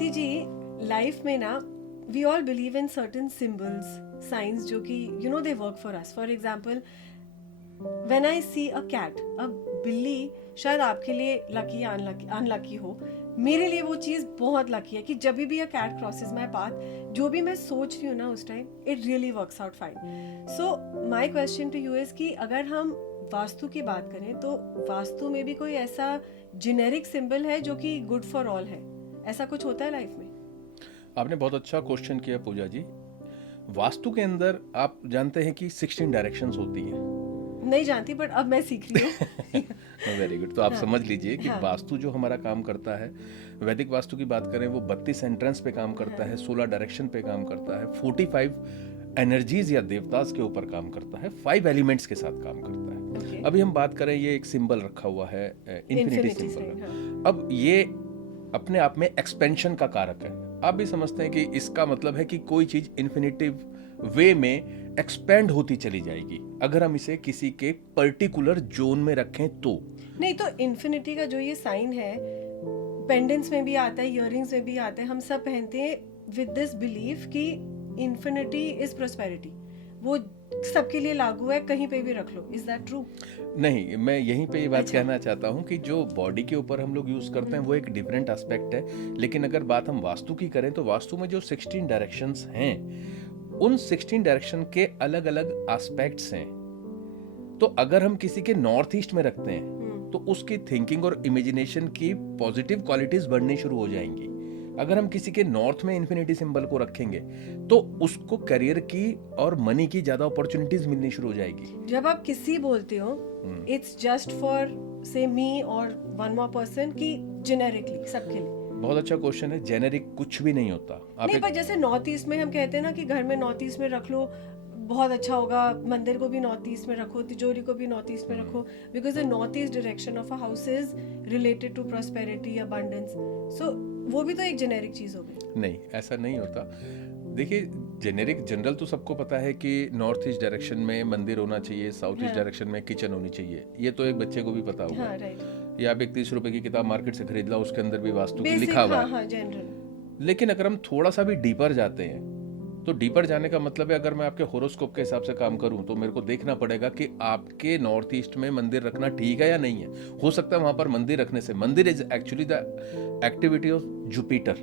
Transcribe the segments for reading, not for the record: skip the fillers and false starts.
ज्योति जी, life में ना we all believe in certain symbols, science जो कि you know they work for us. For example, when I see a cat, अब बिल्ली शायद आपके लिए लकी या अनलकी हो, मेरे लिए वो चीज़ बहुत लकी है कि जब भी a cat crosses my path, जो भी मैं सोच रही हूँ ना उस time, it really works out fine. So my question to you is कि अगर हम वास्तु की बात करें तो वास्तु में भी कोई ऐसा जेनेरिक सिंबल है जो कि गुड फॉर ऑल है? ऐसा कुछ होता है लाइफ में? आपने बहुत अच्छा क्वेश्चन किया पूजा जी. वास्तु के अंदर आप जानते हैं कि 16 डायरेक्शंस होती हैं. नहीं जानती, बट अब मैं सीख रही हूँ. Very good. तो आप हाँ, समझ लीजिए कि हाँ, वास्तु जो हमारा काम करता है, वैदिक वास्तु की बात करें, वो 32 एंट्रेंस पे काम करता है, 16 डायरेक्शन पे काम करता है, 45 एनर्जीज या देवतास के ऊपर काम करता है, 5 एलिमेंट्स के साथ काम करता है. ओके. अभी हम बात करें, ये एक सिंबल रखा हुआ है, इन्फिनिटी Infinity सिंबल sign, है. हाँ. अब ये अपने आप में एक्सपेंशन का कारक है. आप भी समझते हैं कि इसका मतलब है कि कोई चीज इन्फिनिटिव वे में एक्सपेंड होती चली जाएगी अगर हम इसे किसी के पर्टिकुलर जोन में रखें तो. नहीं तो इन्फिनिटी का जो ये साइन है, पेंडेंट्स में भी आता है, इयररिंग्स में भी आता है, हम सब पहनते हैं विद दिस बिलीफ कि इन्फिनिटी इज प्रोस्पेरिटी. वो सबके लिए लागू है, कहीं पे भी रख लो. Is that true? नहीं, मैं यहीं पे ये बात अच्छा. कहना चाहता हूँ कि जो बॉडी के ऊपर हम लोग यूज करते हैं वो एक डिफरेंट एस्पेक्ट है. लेकिन अगर बात हम वास्तु की करें तो वास्तु में जो 16 डायरेक्शंस हैं, उन 16 डायरेक्शन के अलग अलग एस्पेक्ट्स हैं. तो अगर हम किसी के नॉर्थ ईस्ट में रखते हैं तो उसकी थिंकिंग और इमेजिनेशन की पॉजिटिव क्वालिटीज बढ़नी शुरू हो जाएंगी. अगर हम किसी के नॉर्थ में इन्फिनिटी सिंबल को रखेंगे तो उसको करियर की और मनी की ज्यादा अपॉर्चुनिटीज मिलनी शुरू हो जाएगी. जब आप किसी बोलते हो, इट्स जस्ट फॉर से मी और वन मोर पर्सन कि जेनेरिकली सबके लिए? बहुत अच्छा क्वेश्चन है. जेनेरिक कुछ भी नहीं होता. आप नहीं, पर जैसे नॉर्थ ईस्ट में हम कहते हैं ना कि घर में नॉर्थ ईस्ट में रख लो, बहुत अच्छा होगा. मंदिर को भी नॉर्थ ईस्ट में रखो, तिजोरी को भी नॉर्थ ईस्ट में रखो, because the north east direction of a house is related to prosperity, abundance. So वो भी तो एक जेनेरिक चीज हो गई. नहीं, ऐसा नहीं होता. देखिए, जेनेरिक जनरल तो सबको पता है कि नॉर्थ ईस्ट डायरेक्शन में मंदिर होना चाहिए, साउथ ईस्ट डायरेक्शन में किचन होनी चाहिए. ये तो एक बच्चे को भी पता होगा. हाँ, राइट. या आप एक 30 रुपए की किताब मार्केट से खरीद ला, उसके अंदर भी वास्तु की बेसिक, लिखा हुआ हाँ है. हाँ, जनरल. लेकिन अगर हम थोड़ा सा भी डीपर जाते हैं तो डीपर जाने का मतलब है, अगर मैं आपके होरोस्कोप के हिसाब से काम करूं तो मेरे को देखना पड़ेगा कि आपके नॉर्थ ईस्ट में मंदिर रखना ठीक है या नहीं है. हो सकता है वहां पर मंदिर रखने से, मंदिर is actually the activity of Jupiter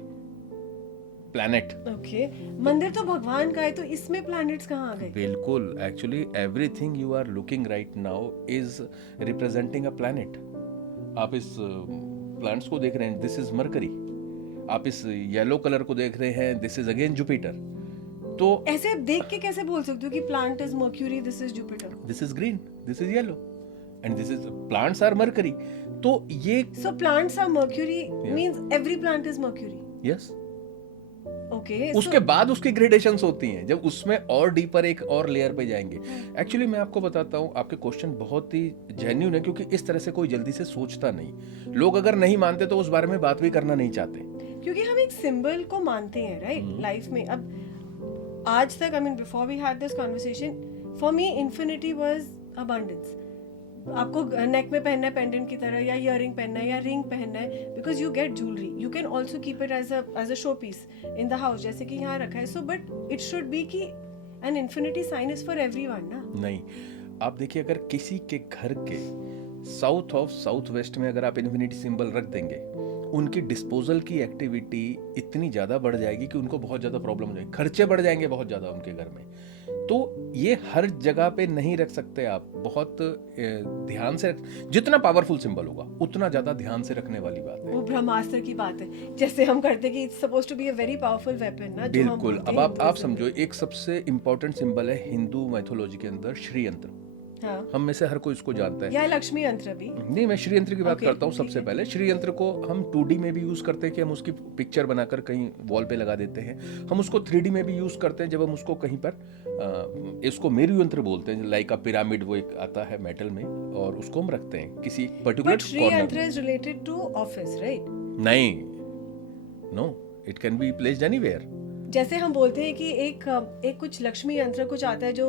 planet. Okay. मंदिर तो भगवान का है, तो इसमें प्लैनेट्स कहाँ आ गए? बिल्कुल. Actually everything you are looking right now is representing a planet. आप इस प्लांट्स को देख रहे हैं, दिस इज मरकरी. आप इस येलो कलर को देख रहे हैं, दिस इज अगेन जुपिटर. तो ऐसे देख के कैसे बोल सकते हो कि plant is Mercury, this is Jupiter? This is green, this is yellow and this is plants are Mercury. तो ये so plants are Mercury means every plant is Mercury. Yes. Okay. उसके बाद उसकी ग्रेडेशंस होती हैं, जब उसमें और डीपर एक और लेयर पे जाएंगे. एक्चुअली मैं आपको बताता हूँ, आपके क्वेश्चन बहुत ही जेन्युइन है, क्योंकि इस तरह से कोई जल्दी से सोचता नहीं. लोग अगर नहीं मानते तो उस बारे में बात भी करना नहीं चाहते, क्योंकि हम एक सिंबल को मानते हैं, राइट, लाइफ में. अब आज तक, I mean before we had this conversation, for me infinity was abundance. आपको नेक में पहनना है पेंडेंट की तरह, या इयररिंग पहनना है, या रिंग पहनना है, because you get jewellery. You can also keep it as a show piece in the house, जैसे कि यहाँ रखा है. So but it should be कि an infinity sign is for everyone ना. नहीं. आप देखिए, अगर किसी के घर के साउथ ऑफ साउथ वेस्ट में अगर आप इन्फिनिटी सिंबल रख देंगे, उनकी डिस्पोजल की एक्टिविटी इतनी ज़्यादा बढ़ जाएगी कि उनको बहुत ज़्यादा प्रॉब्लम हो जाएगी. खर्चे बढ़ जाएंगे बहुत ज़्यादा उनके घर में. तो ये हर जगह पे नहीं रख सकते आप. बहुत ध्यान से जितना पावरफुल सिंबल होगा उतना ज़्यादा ध्यान से रखने वाली बात है. वो ब्रह्मास्त्र की बात है, जैसे हम करते कि it's supposed to be a very powerful weapon ना. जो हम बिल्कुल. बोलते अब हैं आप समझो, एक सबसे इंपॉर्टेंट सिंबल है हिंदू मैथोलॉजी के अंदर, श्री यंत्र. हाँ. हम में से हर कोई इसको जानता है. या लक्ष्मी यंत्र भी. नहीं, मैं श्री यंत्र की बात Okay, करता हूँ. ठीक सबसे है. पहले श्री यंत्र को हम 2D में भी यूज करते हैं कि हम उसकी पिक्चर बनाकर कहीं वॉल पे लगा देते हैं. हम उसको 3D में भी यूज करते हैं, जब हम उसको कहीं पर इसको मेरु यंत्र बोलते हैं, लाइक अ पिरामिड, वो एक आता है मेटल में, और उसको हम रखते हैं किसी particular but Shri yantra is related to office, right? नहीं, no, it can be placed anywhere. जैसे हम बोलते हैं कि एक कुछ लक्ष्मी यंत्र कुछ आता है जो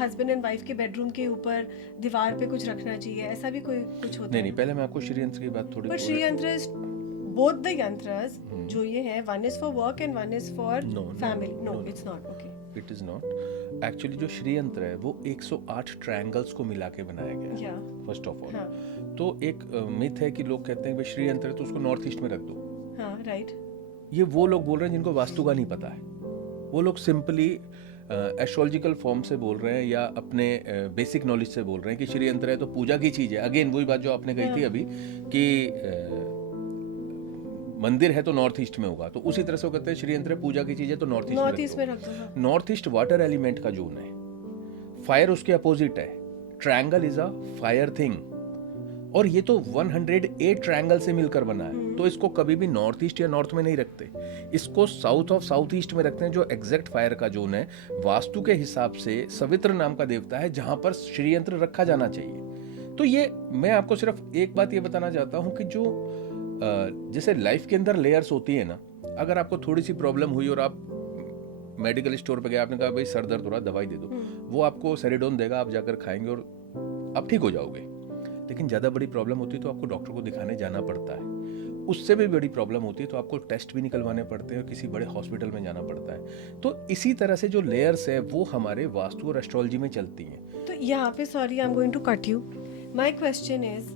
हस्बैंड एंड वाइफ के बेडरूम के ऊपर दीवार पे कुछ रखना चाहिए, ऐसा भी कोई कुछ होता है? नहीं, पहले मैं आपको श्री यंत्र की बात थोड़ी. But Shri yantra is both the yantras जो ये है, one is for work and one is for family. No, it's not. Okay. It is not actually. जो श्री यंत्र है वो 108 ट्रायंगल्स को मिला के बनाया गया है, Yeah. First of all. हाँ. तो एक मिथ है कि लोग कहते हैं कि श्री यंत्र है तो उसको नॉर्थ ईस्ट में रख दो। हाँ, right. ये वो लोग बोल रहे हैं जिनको वास्तु का नहीं पता है। वो लोग सिंपली एस्ट्रोलॉजिकल फॉर्म से बोल रहे हैं या अपने बेसिक नॉलेज से बोल रहे हैं कि श्री यंत्र है तो पूजा की चीज़ है। अगेन वही बात जो आपने कही थी अभी कि मंदिर है तो नॉर्थ ईस्ट में होगा, तो उसी तरह से वो कहते हैं श्री यंत्र पूजा की चीज़ है तो नॉर्थ नॉर्थ ईस्ट ईस्ट में रख दो। हाँ. नॉर्थ ईस्ट वाटर एलिमेंट का जोन है, फायर उसके अपोजिट है, triangle is a fire thing, और ये तो 108 ट्रायंगल से मिलकर बना है। तो इसको कभी भी नॉर्थ ईस्ट या नॉर्थ में नहीं रखते, इसको साउथ ऑफ साउथ ईस्ट में रखते हैं, जो एग्जैक्ट फायर का जोन है। वास्तु के हिसाब से सवित्र नाम का देवता है जहां पर श्री यंत्र रखा जाना चाहिए। तो ये मैं आपको सिर्फ एक बात ये बताना चाहता हूं कि जो जैसे लाइफ के अंदर लेयर्स होती है ना, अगर आपको थोड़ी सी प्रॉब्लम हुई और आप मेडिकल स्टोर पे गए, आपने कहा भाई सर दर्द हो रहा, दवाई दे दो, वो आपको सेरिडोन देगा, आप जाकर खाएंगे और आप ठीक हो जाओगे। लेकिन ज़्यादा बड़ी प्रॉब्लम होती है तो आपको डॉक्टर को दिखाने जाना पड़ता है। उससे भी बड़ी प्रॉब्लम होती है तो आपको टेस्ट भी निकलवाने पड़ते हैं और किसी बड़े हॉस्पिटल में जाना पड़ता है। तो इसी तरह से जो लेयर्स है वो हमारे वास्तु और एस्ट्रोलॉजी में चलती हैं। तो यहाँ पे sorry I am going to cut you, my question is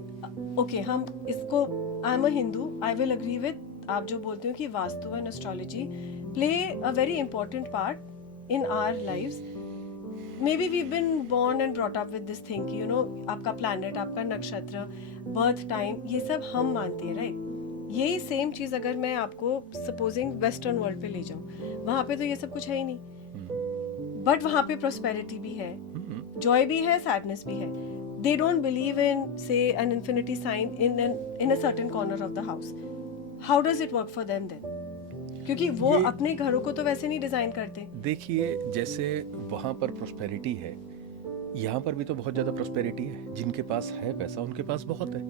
okay, हम इसको I am a Hindu, I will agree with आप जो बोलते हो कि Vastu and astrology play a very important part in our lives. Maybe we've been born and brought up with this thing कि you know आपका planet, आपका नक्षत्र, birth time, ये सब हम मानते हैं, right? यही सेम चीज़ अगर मैं आपको सपोजिंग वेस्टर्न वर्ल्ड पे ले जाऊँ, वहाँ पे तो ये सब कुछ है ही नहीं, बट वहाँ पे प्रॉस्पेरिटी भी है, जॉय भी है, सैडनेस भी है। They don't believe in say an infinity sign in a certain corner of the house. How does it work for them then? क्योंकि वो अपने घरों को तो वैसे नहीं डिजाइन करते। देखिए जैसे वहाँ पर प्रोस्पेरिटी है, यहाँ पर भी तो बहुत ज़्यादा प्रोस्पेरिटी है। जिनके पास है पैसा उनके पास बहुत है,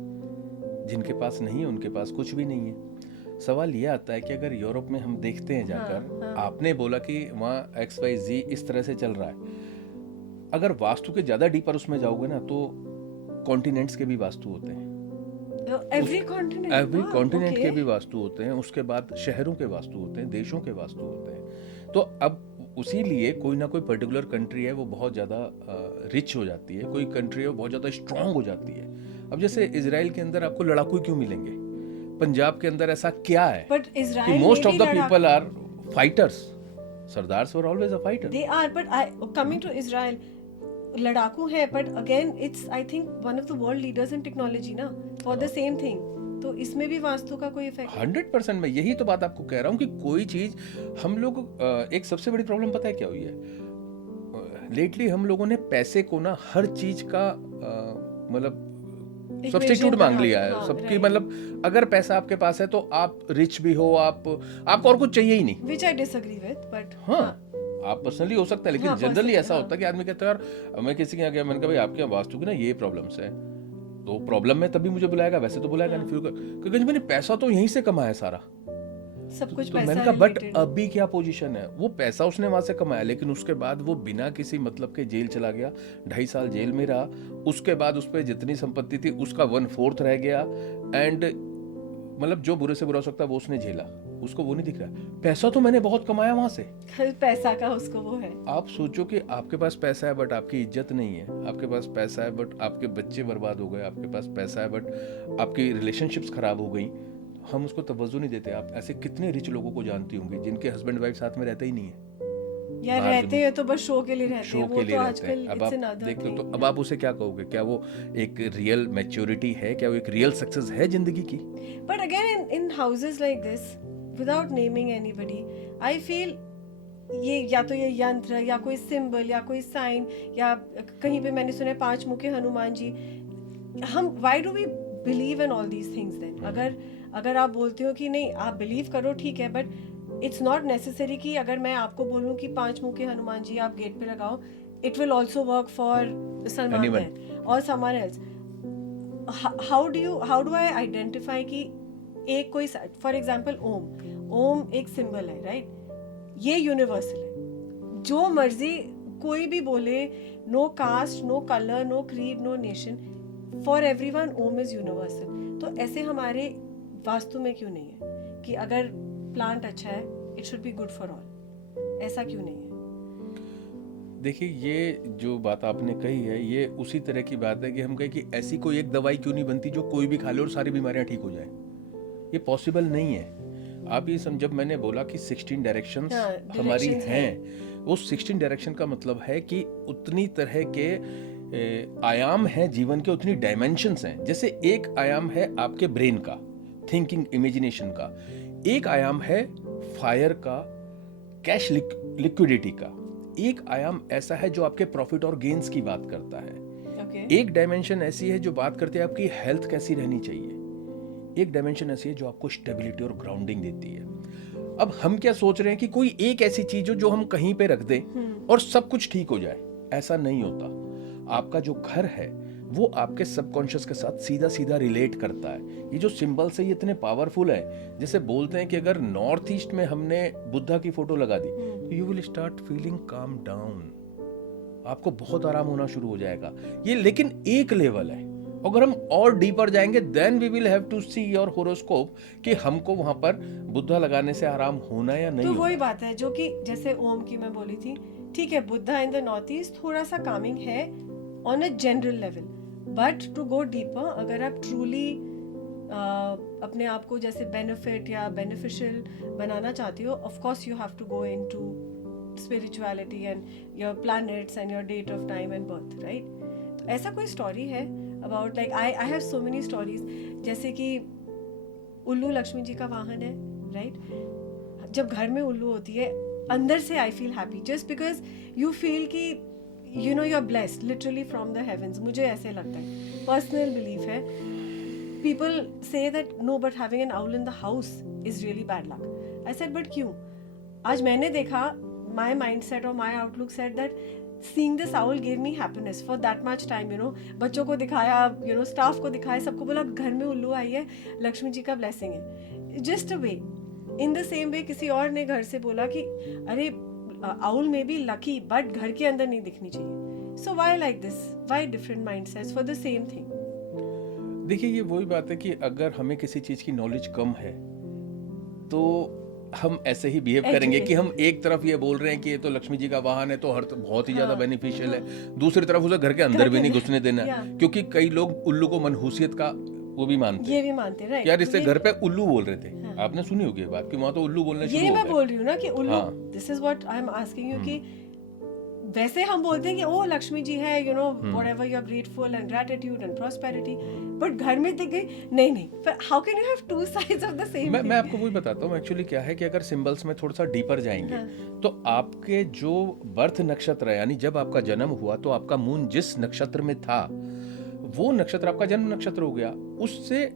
जिनके पास नहीं है उनके पास कुछ भी नहीं है। सवाल ये आता है कि अगर यूरोप में हम देखते हैं जाकर, हाँ. आपने बोला कि वहाँ XYZ इस तरह से चल रहा है, अगर वास्तु के ज़्यादा डीपर उसमें जाओगे ना तो कॉन्टिनेंट्स के भी वास्तु होते हैं, एवरी कॉन्टिनेंट के भी वास्तु होते हैं, उसके बाद शहरों के वास्तु होते हैं, देशों के वास्तु होते हैं। तो अब उसी लिए कोई ना कोई पर्टिकुलर कंट्री है वो बहुत ज़्यादा रिच हो जाती है, कोई कंट्री है वो बहुत ज़्यादा स्ट्रांग हो जाती है। अब जैसे इजराइल के अंदर आपको लड़ाकू क्यों मिलेंगे, पंजाब के अंदर ऐसा क्या है कि most of the people are fighters, Sardars were always a fighter. They are, but coming to Israel, लड़ाकू है, but again it's I think one of the world leaders in technology ना, फॉर द सेम थिंग। तो इसमें भी वास्तु का कोई effect? 100%। मैं यही तो बात आपको कह रहा हूँ कि कोई चीज हम लोग एक सबसे बड़ी प्रॉब्लम पता है क्या हुई है लेटली, हम लोगों ने पैसे को ना हर चीज का मतलब सब्स्टिट्यूट मांग लिया है सबकी। मतलब अगर पैसा आपके पास है तो आप रिच भी हो, आपको और कुछ चाहिए ही नहीं, which I disagree with, but हाँ आप पर्सनली हो सकता है, लेकिन जनरली ऐसा होता है कि आदमी कहता है यार मैं किसी के यहाँ गया, मैंने कहा भाई आपके यहाँ वास्तु की ना ये प्रॉब्लम्स है, तो प्रॉब्लम में तभी मुझे बुलाएगा, वैसे तो बुलाएगा नहीं। फिर क्योंकि मैंने पैसा तो यहीं से कमाया सारा, सब कुछ तो पैसा मैंने कहा बट अभी क्या पोजीशन है, वो पैसा उसने वहां से कमाया, लेकिन उसके बाद वो बिना किसी मतलब के जेल चला गया, 2.5 साल जेल में रहा। उसके बाद उस पर जितनी संपत्ति थी उसका 1/4 रह गया, एंड मतलब जो बुरे से बुरा हो सकता है वो उसने झेला, उसको वो नहीं दिख रहा। पैसा तो मैंने बहुत कमाया वहां से, पैसा का उसको वो है। आप सोचो कि आपके पास पैसा है बट आपकी इज्जत नहीं है, आपके पास पैसा है बट आपके बच्चे बर्बाद हो गए, आपके पास पैसा है बट आपकी रिलेशनशिप्स खराब हो गई, हम उसको तवज्जो नहीं देते। आप ऐसे कितने रिच लोगों को जानती होंगी जिनके हस्बैंड वाइफ साथ में रहते ही नहीं है, यार रहते हैं तो बस शो के लिए रहते शो हैं, के वो लिए तो रहते हैं। आजकल अब इट्स आप अनदर देख लो थिंग। तो अब आप उसे क्या कहोगे, क्या वो एक रियल मैच्योरिटी है, क्या वो एक रियल सक्सेस है जिंदगी की? But again in houses like this, without naming anybody, I feel ये या तो ये यंत्र या कोई सिंबल या कोई साइन, या कहीं पे मैंने सुना है 5 मुखे हनुमान जी, हम why do we believe in all these things then? अगर आप बोलते हो कि नहीं आप बिलीव करो ठीक है, बट इट्स नॉट नेसेसरी कि अगर मैं आपको बोलूं कि 5 मुखे हनुमान जी आप गेट पे लगाओ, it will also work for Salman Khan और someone else. How do I identify कि एक कोई, फॉर एग्जाम्पल ओम एक सिंबल है, राइट? ये यूनिवर्सल है, जो मर्जी कोई भी बोले, no caste, no colour, no creed, no nation, for everyone Om is universal. तो ऐसे हमारे वास्तु में क्यों नहीं है कि अगर प्लांट अच्छा है it should be good for all? ऐसा क्यों नहीं है? देखिए, ये जो बात आपने कही है ये उसी तरह की बात है कि हम कहें कि ऐसी कोई एक दवाई क्यों नहीं बनती जो कोई भी खा ले और सारी बीमारियां ठीक हो जाए। ये पॉसिबल नहीं है। आप ये जब मैंने बोला कि 16 डायरेक्शंस हाँ, हमारी directions हैं, वो 16 डायरेक्शन का मतलब है कि उतनी तरह के आयाम हैं जीवन के, उतनी डायमेंशंस हैं। जैसे एक आयाम है आपके ब्रेन का, थिंकिंग, इमेजिनेशन का। एक आयाम है फायर का, कैश लिक्विडिटी का। एक आयाम ऐसा है जो आपके प्रॉफिट और गेन्स की बात करता है। Okay. एक डायमेंशन ऐसी है जो बात करती है आपकी हेल्थ कैसी रहनी चाहिए। एक डायमेंशन ऐसी है जो आपको स्टेबिलिटी और ग्राउंडिंग देती है। अब हम क्या सोच रहे हैं कि कोई एक ऐसी चीज हो जो हम कहीं पे रख दें और सब कुछ ठीक हो जाए। ऐसा नहीं होता। आपका जो घर है वो आपके सबकॉन्शियस के साथ सीधा सीधा रिलेट करता है। ये जो सिंबल्स है ये इतने पावरफुल है। जैसे बोलते हैं कि अगर नॉर्थ ईस्ट में हमने बुद्धा की फोटो लगा दी तो you will start feeling calm down. आपको बहुत आराम होना शुरू हो जाएगा। ये लेकिन एक लेवल है। अगर हम और डीपर जाएंगे then we will have to see your horoscope कि हमको वहां पर बुद्धा लगाने से आराम होना या नहीं तो होना। वही बात है जो कि जैसे ओम की मैं बोली थी, ठीक है Buddha in the north east थोड़ा सा कामिंग है on a general level, but to go deeper अगर आप ट्रूली अपने आप को जैसे बेनिफिट या बेनिफिशियल बनाना चाहती हो, of course you have to go into spirituality and your planets and your date of time and birth, right? ऐसा कोई स्टोरी है about like I have so many stories, जैसे कि उल्लू लक्ष्मी जी का वाहन है, राइट? जब घर में उल्लू होती है अंदर से I feel happy just because you feel कि you know you are blessed literally from the heavens. मुझे ऐसे लगता है, पर्सनल बिलीफ है। People say that no, but having an owl in the house is really bad luck. I said, but क्यों? आज मैंने देखा, my mindset or my outlook said that seeing this owl gave me happiness for that much time, you know. बच्चों को दिखाया, you know, staff को दिखाया, सबको बोला घर में उल्लू आई है, लक्ष्मी जी का blessing है। Just a way. In the same way किसी और ने घर से बोला कि अरे owl may be lucky, but घर के अंदर नहीं दिखनी चाहिए। So why like this? Why different mindsets for the same thing? देखिए, ये वही बात है कि अगर हमें किसी चीज की नॉलेज कम है तो हम ऐसे ही बिहेव करेंगे कि हम एक तरफ ये बोल रहे हैं कि ये तो लक्ष्मी जी का वाहन है तो हर बहुत ही ज्यादा बेनिफिशियल है, दूसरी तरफ उसे घर के अंदर भी नहीं घुसने देना, क्योंकि कई लोग उल्लू को मनहूसियत का वो भी मानते हैं। ये भी मानते हैं, राइट? यार इससे घर पे उल्लू बोल रहे थे, आपने सुनी होगी ये बात कि वहां तो उल्लू बोलने शुरू हो गए। ये मैं बोल रही हूँ ना कि उल्लू, this is what I am asking you कि वैसे हम बोलते हैं कि ओ लक्ष्मी जी है, you know whatever you are grateful and gratitude and prosperity, but घर में दिख गई नहीं, फिर how can you have two sides of the same? मैं आपको वही बताता हूँ। एक्चुअली क्या है कि अगर सिंबल्स में थोड़ा सा डीपर जाएंगे तो आपके जो बर्थ नक्षत्र है, यानी जब आपका जन्म हुआ तो आपका मून जिस नक्षत्र में था वो नक्षत्र आपका जन्म नक्षत्र हो गया। उससे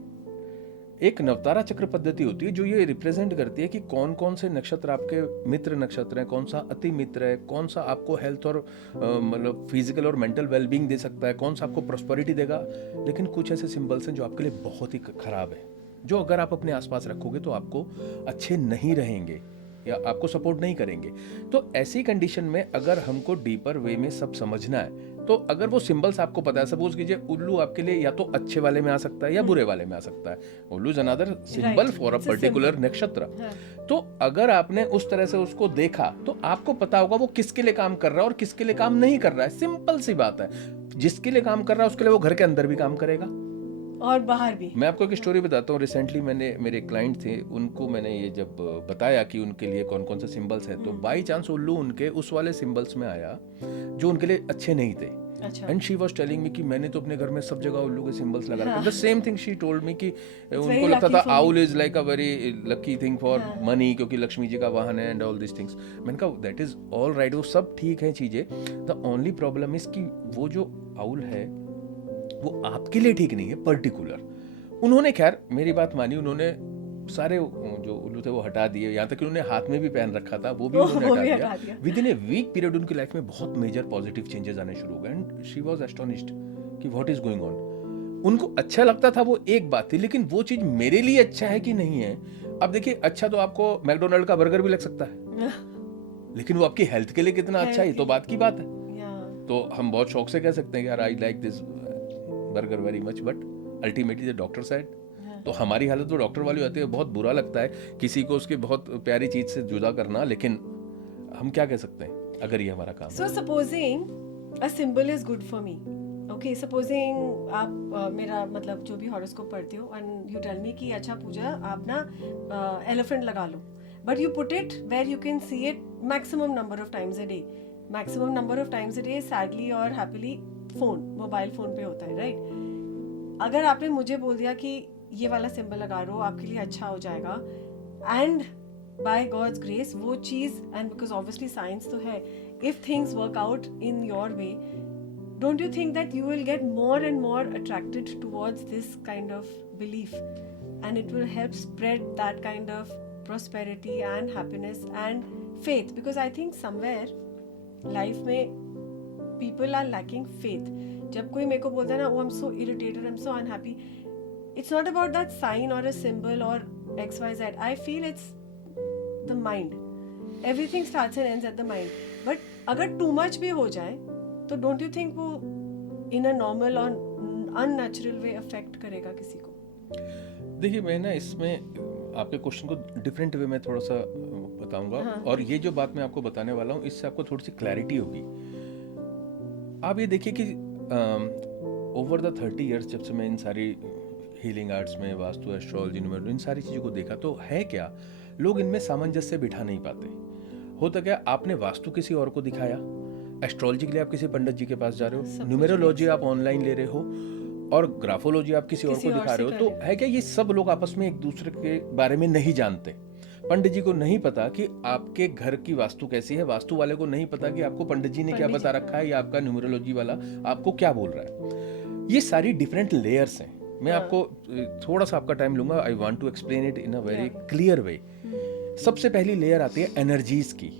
एक नवतारा चक्र पद्धति होती है जो ये रिप्रेजेंट करती है कि कौन कौन से नक्षत्र आपके मित्र नक्षत्र हैं, कौन सा अति मित्र है, कौन सा आपको हेल्थ और मतलब फिजिकल और मेंटल वेलबींग दे सकता है, कौन सा आपको प्रॉस्पेरिटी देगा। लेकिन कुछ ऐसे सिंबल्स हैं जो आपके लिए बहुत ही खराब है, जो अगर आप अपने आसपास रखोगे तो आपको अच्छे नहीं रहेंगे या आपको सपोर्ट नहीं करेंगे। तो ऐसी कंडीशन में अगर हमको डीपर वे में सब समझना है तो अगर वो सिंबल्स आपको पता है, सपोज कीजिए उल्लू आपके लिए या तो अच्छे वाले में आ सकता है या बुरे वाले में आ सकता है। उल्लू is another symbol for a particular नक्षत्र। तो अगर आपने उस तरह से उसको देखा तो आपको पता होगा वो किसके लिए काम कर रहा है और किसके लिए काम नहीं कर रहा है। सिंपल सी बात है, जिसके लिए काम कर रहा है उसके लिए वो घर के अंदर भी काम करेगा और बाहर भी। मैं आपको एक स्टोरी बताता हूँ। रिसेंटली मैंने, मेरे क्लाइंट थे, उनको मैंने ये जब बताया कि उनके लिए कौन कौन से सिंबल्स हैं तो बाई चांस उल्लू उनके उस वाले सिंबल्स में आया जो उनके लिए अच्छे नहीं थे। And she was telling me कि मैंने तो अपने घर में सब जगह उल्लू के सिंबल्स लगा रखे। The same thing she told me कि उनको लगता था owl is like a very lucky thing for money, क्योंकि लक्ष्मी जी का वाहन है एंड ऑल दिस थिंग्स। मैंने कहा दैट इज ऑल राइट, वो सब ठीक है चीजें। द ओनली प्रॉब्लम इज कि वो जो आउल है वो आपके लिए ठीक नहीं है पर्टिकुलर। उन्होंने खैर मेरी बात मानी, उन्होंने सारे जो उल्लू थे वो हटा दिए, यहाँ तक कि उन्होंने हाथ में भी पहन रखा था वो भी उन्होंने हटा दिया। Within a week period उनकी लाइफ में बहुत मेजर पॉजिटिव चेंजेस आने शुरू हो गए एंड शी वाज एस्टोनिश्ड कि व्हाट इज गोइंग ऑन। उनको अच्छा लगता था वो एक बात थी, लेकिन वो चीज मेरे लिए अच्छा है कि नहीं है। अब देखिए, अच्छा तो आपको मैकडोनल्ड का बर्गर भी लग सकता है लेकिन वो आपकी हेल्थ के लिए कितना अच्छा है ये तो बात की बात है। तो हम बहुत शौक से कह सकते हैं यार I like this burger very much, but ultimately the doctor said तो हमारी हालत तो डॉक्टर वाली होती है, बहुत बुरा लगता है किसी को उसकी बहुत प्यारी चीज से जुदा करना, लेकिन हम क्या कह सकते हैं अगर ये हमारा काम है। So supposing a symbol is good for me. Okay, supposing आप मेरा मतलब जो भी हॉरोस्कोप पढ़ते हो and you tell me कि अच्छा पूजा आप ना elephant लगा लो, but you put it where you can see it maximum number of times a day. Maximum number of times a day sadly or happily mobile phone पे होता है, right? अगर आपने मुझे बोल दिया कि ये वाला सिंबल लगा लो आपके लिए अच्छा हो जाएगा, एंड बाय गॉड्स ग्रेस वो चीज़, एंड बिकॉज ऑब्वियसली साइंस तो है, if things work out in your way, don't you think that you will get more and more attracted towards this kind of belief, and it will help spread that kind of prosperity and happiness and faith? Because I think somewhere life में people are lacking faith. जब कोई मेरे को बोलता है ना, oh I'm so irritated, I'm so unhappy, it's not about that sign or a symbol or XYZ. I feel it's the mind. Everything starts and ends at the mind. But अगर too much भी हो जाए तो don't you think वो इन a normal और unnatural वे affect करेगा किसी को? देखिए मैं ना इसमें आपके क्वेश्चन को डिफरेंट वे में थोड़ा सा बताऊंगा। हाँ। और ये जो बात मैं आपको बताने वाला हूँ इससे आपको थोड़ी सी क्लैरिटी होगी। आप ये देखिए कि ओवर द 30 इयर्स जब से मैं इन सारी हीलिंग आर्ट्स में, वास्तु, एस्ट्रोलॉजी, न्यूमरोलॉजी, इन सारी चीज़ों को देखा, तो है क्या, लोग इनमें सामंजस्य बिठा नहीं पाते। होता क्या, आपने वास्तु किसी और को दिखाया, एस्ट्रोलॉजी के लिए आप किसी पंडित जी के पास जा रहे हो, न्यूमेरोलॉजी आप ऑनलाइन ले रहे हो, और ग्राफोलॉजी आप किसी और को दिखा रहे हो, तो है क्या, ये सब लोग आपस में एक दूसरे के बारे में नहीं जानते। पंडित जी को नहीं पता कि आपके घर की वास्तु कैसी है, वास्तु वाले को नहीं पता कि आपको पंडित जी ने क्या बता रखा है, या आपका न्यूमेरोलॉजी वाला आपको क्या बोल रहा है। ये सारी डिफरेंट लेयर्स हैं। मैं आपको थोड़ा सा आपका टाइम लूंगा। I want to explain it in a very clear way. सबसे पहली लेयर आती है एनर्जीज की।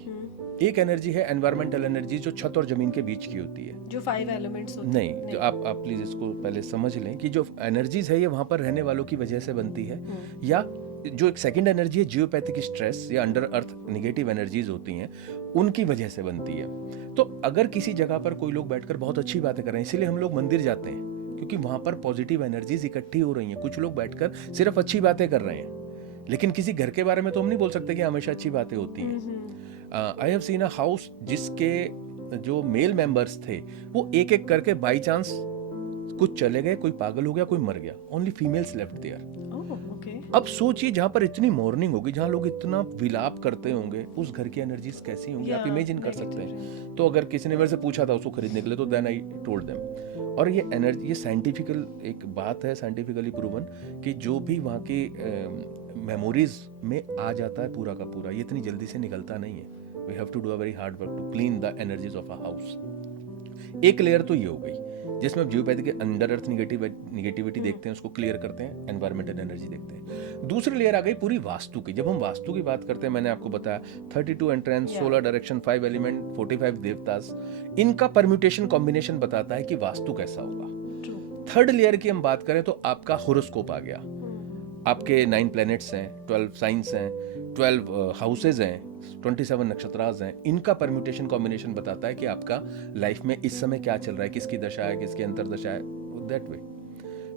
एक एनर्जी है एनवायरमेंटल एनर्जी, जो छत और जमीन के बीच की होती है, जो 5 एलिमेंट्स होते हैं। नहीं, जो आप प्लीज इसको पहले समझ लें कि जो एनर्जीज है ये वहां पर रहने वालों की वजह से बनती है, या जो एक सेकंड एनर्जी है जियोपैथिक स्ट्रेस या अंडर अर्थ नेगेटिव एनर्जीज होती हैं, उनकी वजह से बनती है। तो अगर किसी जगह पर कोई लोग बैठकर बहुत अच्छी बातें कर रहे हैं, इसीलिए हम लोग मंदिर जाते हैं क्योंकि वहां पर पॉजिटिव एनर्जीज इकट्ठी हो रही हैं। कुछ लोग बैठकर सिर्फ अच्छी बातें कर रहे हैं, लेकिन किसी घर के बारे में तो हम नहीं बोल सकते कि हमेशा अच्छी बातें होती हैं। I have seen a house जिसके जो मेल मेंबर्स थे वो एक एक करके बाई चांस कुछ चले गए, कोई पागल हो गया, कोई मर गया, ओनली फीमेल्स लेफ्ट देयर। अब सोचिए जहां पर इतनी मॉर्निंग होगी, जहां लोग इतना विलाप करते होंगे, उस घर की एनर्जीज कैसी होंगी, आप इमेजिन कर सकते हैं। तो अगर किसी ने मेरे से पूछा था उसको खरीदने के लिए, तो देन आई टोल्ड देम। और ये एनर्जी, ये साइंटिफिकल एक बात है, साइंटिफिकली प्रूवन, कि जो भी वहाँ की मेमोरीज में आ जाता है पूरा का पूरा, ये इतनी जल्दी से निकलता नहीं है। We have to do a very hard work to clean the energies of a house. एक लेयर तो ये हो गई जिसमें जियोपैथी के अंडर अर्थ निगेटिविटी देखते हैं, उसको क्लियर करते हैं, एनवायरमेंटल एनर्जी देखते हैं। दूसरी लेयर आ गई पूरी वास्तु की। जब हम वास्तु की बात करते हैं, मैंने आपको बताया 32 एंट्रेंस, 16 डायरेक्शन, 5 एलिमेंट, 45 देवतास, इनका परम्यूटेशन कॉम्बिनेशन बताता है कि वास्तु कैसा होगा। थर्ड लेयर की हम बात करें तो आपका होरोस्कोप आ गया। आपके 9 प्लैनेट्स हैं, 12 साइंस हैं, 12 हाउसेज हैं, 27 नक्षत्रास हैं। इनका परम्यूटेशन कॉम्बिनेशन बताता है कि आपका लाइफ में इस समय क्या चल रहा है, किसकी दशा है, किसकी अंतरदशा है, दैट वे।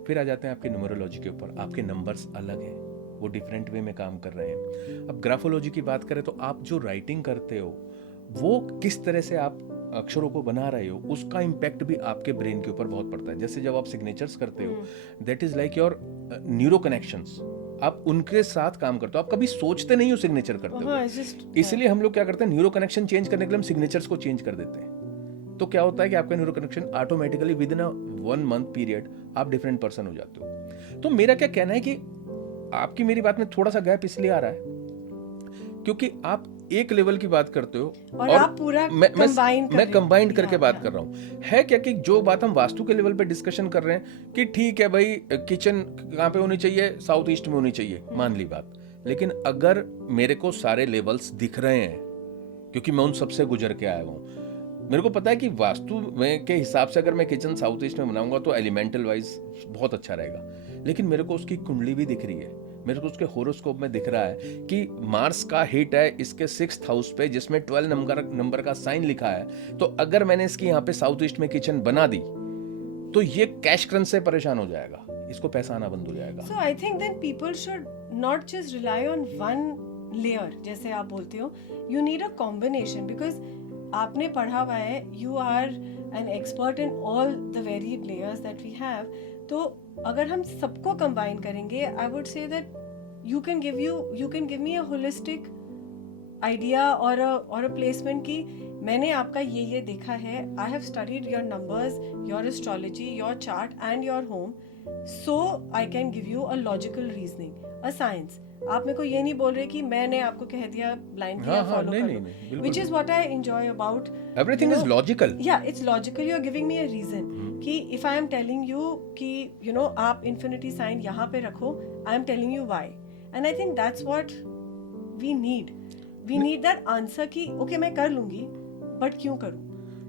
फिर आ जाते हैं आपके न्यूमरोलॉजी के ऊपर। आपके नंबर्स अलग हैं, वो डिफरेंट वे में काम कर रहे हैं। अब ग्राफोलॉजी की बात करें तो आप जो राइटिंग करते हो, वो किस तरह से आप अक्षरों को बना रहे हो, उसका इम्पैक्ट भी आपके ब्रेन के ऊपर बहुत पड़ता है। जैसे जब आप सिग्नेचर्स करते हो, that is like your neuro connections, आप उनके साथ काम करते हो, आप कभी सोचते नहीं हो सिग्नेचर करते हो। इसलिए हम लोग क्या करते हैं, न्यूरो कनेक्शन चेंज करने के लिए हम सिग्नेचर्स को चेंज कर देते हैं। तो क्या होता है कि आपका neuro connection automatically with in a 1 month period आप डिफरेंट पर्सन हो जाते हो। तो मेरा क्या कहना है कि आपकी मेरी बात में थोड़ा सा गैप इसलिए आ रहा है क्योंकि आप एक लेवल की बात करते हो और आप पूरा मैं कंबाइंड करके बात कर रहा हूँ। है क्या कि जो बात हम वास्तु के लेवल पे डिस्कशन कर रहे हैं कि ठीक है भाई, किचन कहाँ पे होनी चाहिए, साउथ ईस्ट में होनी चाहिए, मान ली बात। लेकिन अगर मेरे को सारे लेवल्स दिख रहे हैं क्योंकि मैं उन सबसे गुजर के आया हूँ, मेरे को पता है कि वास्तु में के हिसाब से अगर मैं किचन साउथ ईस्ट में बनाऊंगा तो एलिमेंटल वाइज बहुत अच्छा रहेगा। लेकिन मेरे को उसकी कुंडली भी दिख रही है, मेरे को उसके होरोस्कोप में दिख रहा है कि मार्स का हिट है इसके 6th हाउस पे, जिसमें 12 नंबर का साइन लिखा है। तो अगर मैंने इसकी यहाँ पे साउथ ईस्ट में किचन बना दी तो ये कैश क्रंच से परेशान हो जाएगा। इसको पैसा आना बंद हो जाएगा। So I think then people should not just rely on one layer, जैसे आप बोलते हो, you need a combination because आपने पढ़ा हुआ है, you are an expert in all the varied layers that we have. तो अगर हम सबको combine करेंगे, I would say that you can give me a holistic idea or a placement की मैंने आपका ये देखा है, I have studied your numbers, your astrology, your chart and your home, so I can give you a logical reasoning, a science. आप मेरे को ये नहीं बोल रहे कि मैंने आपको कह दिया blindly हाँ, आप follow नहीं, कर नहीं, लो, नहीं, बिल्कुल which is what I enjoy about Everything is logical. Yeah, it's logical. You're giving me a reason कि if I am telling you कि you know आप infinity sign यहाँ पे रखो, I am telling you why, and I think that's what we need. We need that answer कि okay मैं कर लूँगी, but क्यों करूँ?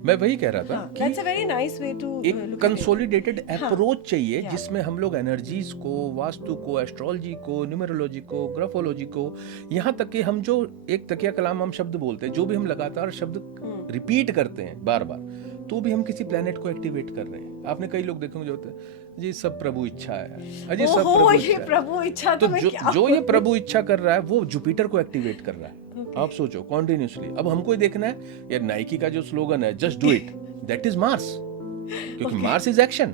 मैं वही कह रहा था हाँ, कि that's a very nice way to एक look at it. Consolidated approach चाहिए Yeah. जिसमें हम लोग एनर्जीज को, वास्तु को, एस्ट्रोलॉजी को, न्यूमरोलॉजी को, ग्राफोलॉजी को, यहाँ तक कि हम जो एक तकिया कलाम हम शब्द बोलते हैं, जो भी हम लगातार शब्द रिपीट करते हैं बार बार, तो भी हम किसी प्लेनेट को एक्टिवेट कर रहे हैं। आपने कई लोग देखे जो होते हैं जी सब प्रभु इच्छा है, अजी सब ओहो, प्रभु ये इच्छा है। प्रभु इच्छा तो तो मैं क्या जो ये प्रभु इच्छा कर रहा है वो जुपिटर को एक्टिवेट कर रहा है। आप सोचो कॉन्टिन्यूसली। अब हमको ही देखना है यार, नाइकी का जो स्लोगन है just do it, that is Mars, क्योंकि मार्स इज एक्शन।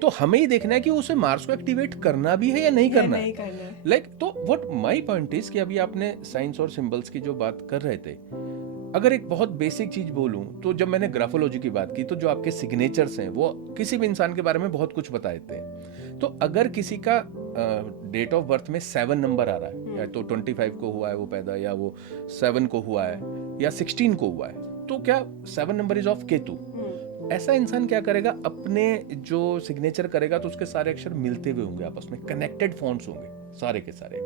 तो हमें ही देखना है कि उसे मार्स को एक्टिवेट करना भी है या नहीं करना नहीं है। करना है। लाइक तो व्हाट माय पॉइंट इज कि अभी आपने साइंस और सिंबल्स की जो बात कर रहे थे, अगर एक बहुत बेसिक चीज बोलूं तो जब मैंने ग्राफोलॉजी की बात की तो जो आपके सिग्नेचर्स हैं वो किसी भी इंसान के बारे में बहुत कुछ बता देते हैं। तो अगर किसी का डेट ऑफ बर्थ में 7 नंबर आ रहा है, या तो 25 को हुआ है वो पैदा, या वो 7 को हुआ है, या 16 को हुआ है, तो क्या 7 नंबर इज ऑफ केतु। ऐसा इंसान क्या करेगा, अपने जो सिग्नेचर करेगा तो उसके सारे अक्षर मिलते हुए होंगे, आपस में कनेक्टेड फॉन्ट्स होंगे सारे के सारे।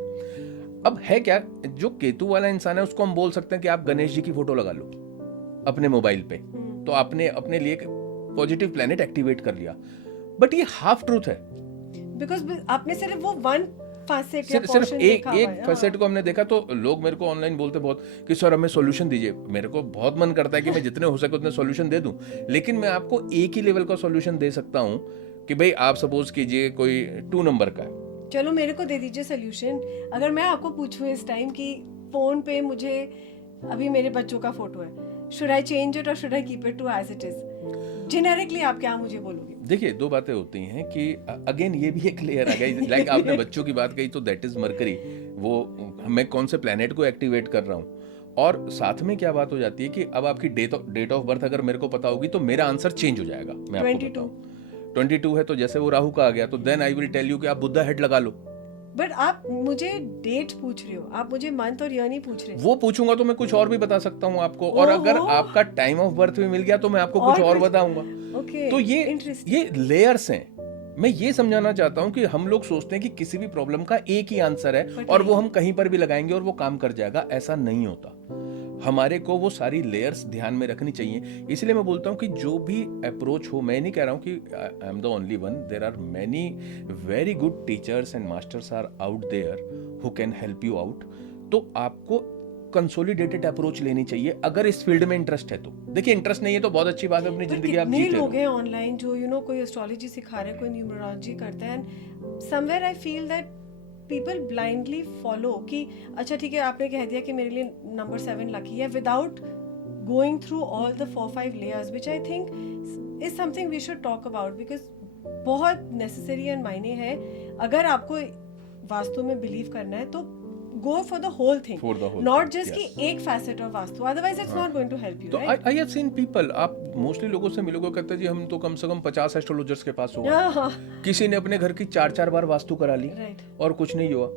अब है क्या, जो केतु वाला इंसान है उसको हम बोल सकते हैं कि आप गणेश जी की फोटो लगा लो अपने मोबाइल पे, तो आपने अपने लिए पॉजिटिव प्लेनेट एक्टिवेट कर लिया। बट ये हाफ ट्रूथ है, बिकॉज आपने सिर्फ वो वन facet या सिर्फ portion एक देखा हुआ है, हाँ। फैसेट को हमने देखा। तो लोग मेरे को ऑनलाइन बोलते बहुत कि सर हमें सॉल्यूशन दीजिए। मेरे को बहुत मन करता है कि मैं जितने हो सके उतने सॉल्यूशन दे दूं, लेकिन मैं आपको एक ही लेवल का सॉल्यूशन दे सकता हूं कि भाई आप सपोज कीजिए कोई 2 नंबर का है, चलो मेरे को दे दीजिए सोल्यूशन। अगर मैं आपको पूछूं इस टाइम कि फोन पे मुझे अभी मेरे बच्चों का फोटो है, शुड आई चेंज इट और should I keep it to as it is, generically आप क्या मुझे बोलोगे? देखिए 2 बातें होती हैं कि अगेन ये भी एक लेयर आ गई। लाइक आपने बच्चों की बात कही तो दैट इज मरकरी, वो मैं कौन से प्लेनेट को एक्टिवेट कर रहा हूँ। और साथ में क्या बात हो जाती है कि अब आपकी डेट ऑफ बर्थ अगर मेरे को पता होगी तो मेरा आंसर चेंज हो जाएगा। मैं आपको 22 बताऊं 22 है तो जैसे वो राहु का आ गया तो then I will tell you कि आप बुद्धा हेड लगा लो। बट आप मुझे डेट पूछ रहे हो, आप मुझे मंथ और ईयर नहीं पूछ रहे। वो पूछूंगा तो मैं कुछ और भी बता सकता हूँ आपको, और अगर ओहो। आपका टाइम ऑफ बर्थ भी मिल गया तो मैं आपको कुछ और बताऊंगा। ओके, तो इंटरेस्टिंग। ये लेयर्स हैं। मैं ये समझाना चाहता हूँ कि हम लोग सोचते हैं कि किसी भी प्रॉब्लम का एक ही आंसर है और वो हम कहीं पर भी लगाएंगे और वो काम कर जाएगा। ऐसा नहीं होता। हमारे को वो सारी लेयर्स ध्यान में रखनी चाहिए। इसलिए मैं बोलता हूँ कि जो भी अप्रोच हो, मैं नहीं कह रहा हूँ कि I am the only one, there are many very good teachers and masters are out there who can help you out. तो आपको कंसोलिडेटेड अप्रोच लेनी चाहिए अगर इस फील्ड में इंटरेस्ट है तो। देखिए इंटरेस्ट नहीं है तो बहुत अच्छी बात है, अपनी जिंदगी आप कितने जीते लोग रहो। हैं ऑनलाइन जो कोई एस्ट्रोलॉजी सिखा रहे हैं, कोई न्यूमरोलॉजी करते हैं, and somewhere I feel that people blindly follow कि अच्छा ठीक है आपने कह दिया कि मेरे लिए नंबर 7 लकी है, without going through all the 4-5 layers, which I think is something we should talk about, because बहुत नेसेसरी एंड मायने है। अगर आपको वास्तु में बिलीव करना है तो go for the whole thing, For the whole not thing, just yes. कि एक facet of vastu, otherwise it's not going to help you, तो right? I have seen people, आप मोस्टली लोगों से मिलोगे कहते हैं जी हम तो कम से कम 50 एस्ट्रोलॉजर्स के पास हो गए। हाँ, किसी ने अपने घर की 4-4 बार वास्तु करा ली right. और कुछ नहीं हुआ।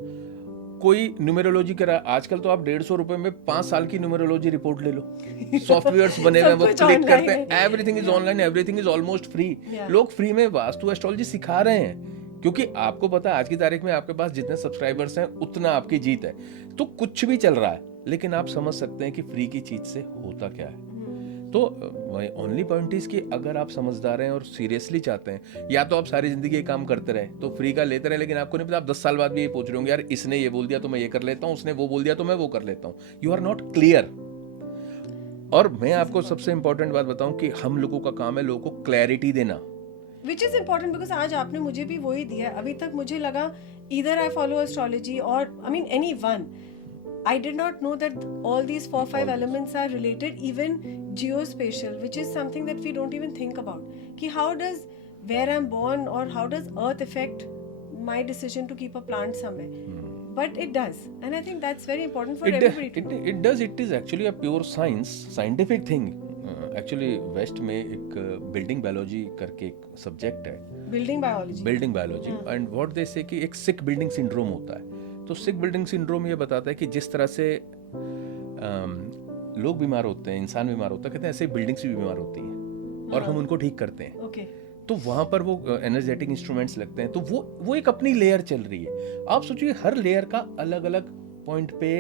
कोई न्यूमेरोलॉजी करा, आजकल तो आप 150 रुपए में 5 साल की न्यूमेरोलॉजी रिपोर्ट ले लो। सॉफ्टवेयर्स बने हुए हैं, वो सब कुछ क्लिक online करते हैं, है। Everything is online, everything is almost free. Yeah. लोग फ्री में वास्तु एस्ट्रोलॉजी सिखा रहे हैं, क्योंकि आपको पता है आज की तारीख में आपके पास जितने सब्सक्राइबर्स हैं उतना आपकी जीत है। तो कुछ भी चल रहा है, लेकिन आप समझ सकते हैं कि फ्री की चीज से होता क्या है। तो ओनली पॉइंट इज कि अगर आप समझदार हैं और सीरियसली चाहते हैं, या तो आप सारी जिंदगी ये काम करते रहे तो फ्री का लेते रहे, लेकिन आपको नहीं पता आप 10 साल बाद भी ये पूछ रहे होंगे यार इसने ये बोल दिया तो मैं ये कर लेता हूँ, उसने वो बोल दिया तो मैं वो कर लेता हूँ। You are not clear. और मैं आपको सबसे इंपॉर्टेंट बात बताऊं कि हम लोगों का काम है लोगों को क्लैरिटी देना विच इज इम्पोर्टेंट बिकॉज आज आपने मुझे भी वही दिया है. अभी तक मुझे लगा either I follow astrology or I mean any one. I did not know that all these 4-5 elements are related, even geospatial, which is something that we don't even think about. Ki how does where I'm born or how does Earth affect my decision to keep a plant somewhere? But it does, and I think that's very important for everybody to know. It does. It is actually a pure scientific thing. Actually, west में एक building biology करके एक subject है. Building biology. And what they से कि एक सिक building syndrome होता है. तो सिक बिल्डिंग सिंड्रोम ये बताता है कि जिस तरह से लोग बीमार होते हैं, इंसान बीमार होता है, कहते हैं ऐसे बिल्डिंग्स भी बीमार होती हैं और हम उनको ठीक करते हैं. Okay. तो वहाँ पर वो एनर्जेटिक इंस्ट्रूमेंट्स लगते हैं. तो वो एक अपनी लेयर चल रही है. आप सोचिए हर लेयर का अलग अलग पॉइंट पे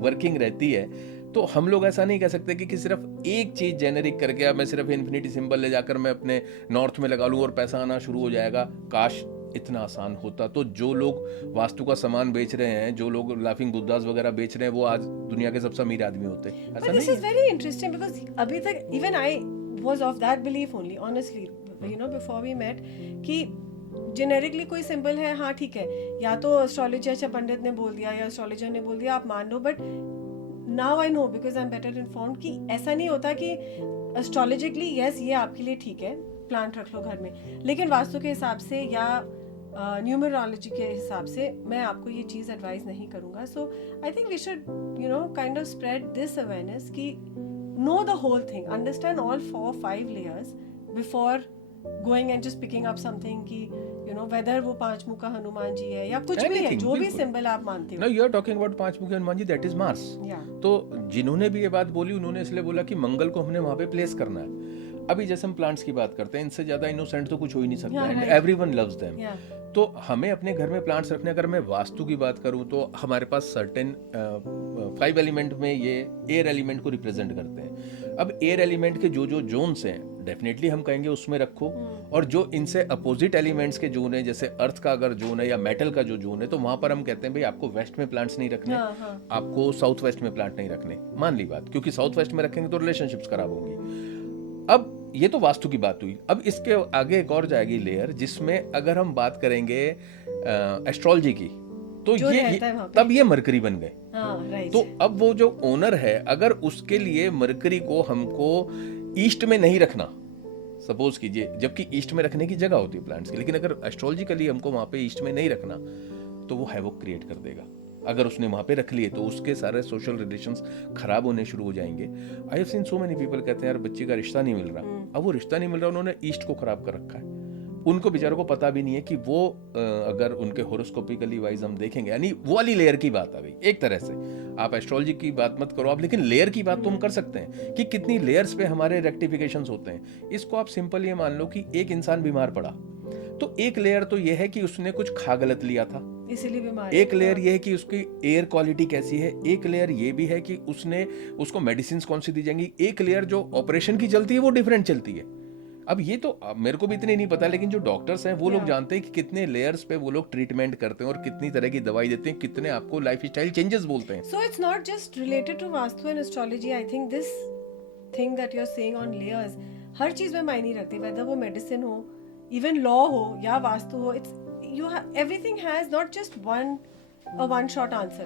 वर्किंग रहती है. तो हम लोग ऐसा नहीं कह सकते कि सिर्फ एक चीज जेनेरिक करके अब मैं सिर्फ इन्फिनिटी सिंबल ले जाकर मैं अपने नॉर्थ में लगा लूँ और पैसा आना शुरू हो जाएगा. काश इतना आसान होता. तो जो लोग वास्तु का सामान बेच रहे हैं, जो लोग लाफिंग बुद्धास वगैरह बेच रहे हैं, वो आज दुनिया के सबसे अमीर आदमी होते हैं. ऐसा But नहीं this is very interesting because अभी तक even I was of that belief only, honestly, you know, before we met, कि जेनेरिकली कोई सिंबल है, हाँ ठीक है, या तो एस्ट्रोलॉजी अच्छा पंडित ने बोल दिया या एस्ट्रोलॉजर ने बोल दिया, आप मान लो. But now I know because I am better informed कि ऐसा नहीं होता कि एस्ट्रोलॉजिकली यस ये आपके लिए ठीक है, प्लांट रख लो घर में, लेकिन वास्तु के हिसाब से या न्यूमरोलॉजी के हिसाब से मैं आपको ये चीज़ एडवाइस नहीं करूँगा. So I think we should you know kind of spread this awareness कि no the whole thing, understand all 4-5 layers before going and just picking up something कि यू नो वेदर वो 5 मुख का हनुमान जी है या कुछ भी है, जो भी सिंबल आप मानते हो. No you are talking about 5 मुखी Hanuman ji, that is Mars. तो जिन्होंने भी ये बात बोली उन्होंने इसलिए बोला कि मंगल को हमने वहां पे प्लेस करना है. अभी जैसे हम प्लांट्स की बात करते हैं, इनसे ज्यादा इनोसेंट तो कुछ हो ही नहीं सकता. And everyone loves them. तो हमें अपने घर में प्लांट्स रखने, अगर मैं वास्तु की बात करूं तो हमारे पास सर्टेन 5 एलिमेंट में ये एयर एलिमेंट को रिप्रेजेंट करते हैं. अब एयर एलिमेंट के जो जोन्स हैं डेफिनेटली हम कहेंगे उसमें रखो. और जो इनसे अपोजिट एलिमेंट्स के जोन है, जैसे अर्थ का अगर जोन है या मेटल का जो जोन है, तो वहां पर हम कहते हैं भाई आपको वेस्ट में प्लांट्स नहीं रखने, आपको साउथ वेस्ट में प्लांट नहीं रखने. मान ली बात, क्योंकि साउथ वेस्ट में रखेंगे तो रिलेशनशिप्स खराब होंगी. अब ये तो वास्तु की बात हुई. अब इसके आगे एक और जाएगी लेयर, जिसमें अगर हम बात करेंगे एस्ट्रोलॉजी की, तो ये तब ये मरकरी बन गए. तो अब वो जो ओनर है, अगर उसके लिए मरकरी को हमको ईस्ट में नहीं रखना, सपोज कीजिए, जबकि ईस्ट में रखने की जगह होती है प्लांट्स की, लेकिन अगर एस्ट्रोलॉजिकली हमको वहां पे ईस्ट में नहीं रखना, तो वो हैवोक क्रिएट कर देगा. अगर उसने वहां पे रख लिए तो उसके सारे सोशल रिलेशंस खराब होने शुरू हो जाएंगे. I have seen so many people कहते हैं यार बच्चे का रिश्ता नहीं मिल रहा. अब वो रिश्ता नहीं मिल रहा, उन्होंने ईस्ट को खराब कर रखा है. उनको बेचारों को पता भी नहीं है कि वो अगर उनके होरोस्कोपिकली वाइज हम देखेंगे, यानी वो वाली लेयर की बात आ गई. एक तरह से आप एस्ट्रोलॉजी की बात मत करो आप, लेकिन लेयर की बात तो हम कर सकते हैं कि कितनी लेयर्स पे हमारे रेक्टिफिकेशंस होते हैं. इसको आप सिंपल ये मान लो कि एक इंसान बीमार पड़ा, तो एक लेयर तो ये है कि उसने कुछ खा गलत लिया था, इसीलिए बीमार. एक लेयर ये है कि उसकी एयर क्वालिटी कैसी है. एक लेयर ये भी है कि उसको मेडिसिन कौन सी दी जाएंगी. एक लेयर जो ऑपरेशन की चलती है वो डिफरेंट चलती है. अब ये तो मेरे को भी इतने नहीं पता, लेकिन जो डॉक्टर्स हैं वो लोग जानते हैं कि कितने लेयर्स पे वो लोग ट्रीटमेंट करते हैं और कितनी तरह की दवाई देते हैं, कितने आपको लाइफ स्टाइल चेंजेस बोलते हैं. So it's not just related to vastu and astrology. I think this thing that you are saying on layers हर चीज में मायने रखती है, वेदर वो मेडिसिन हो, इवन लॉ हो या वास्तु हो. It's you have everything has not just one shot answer.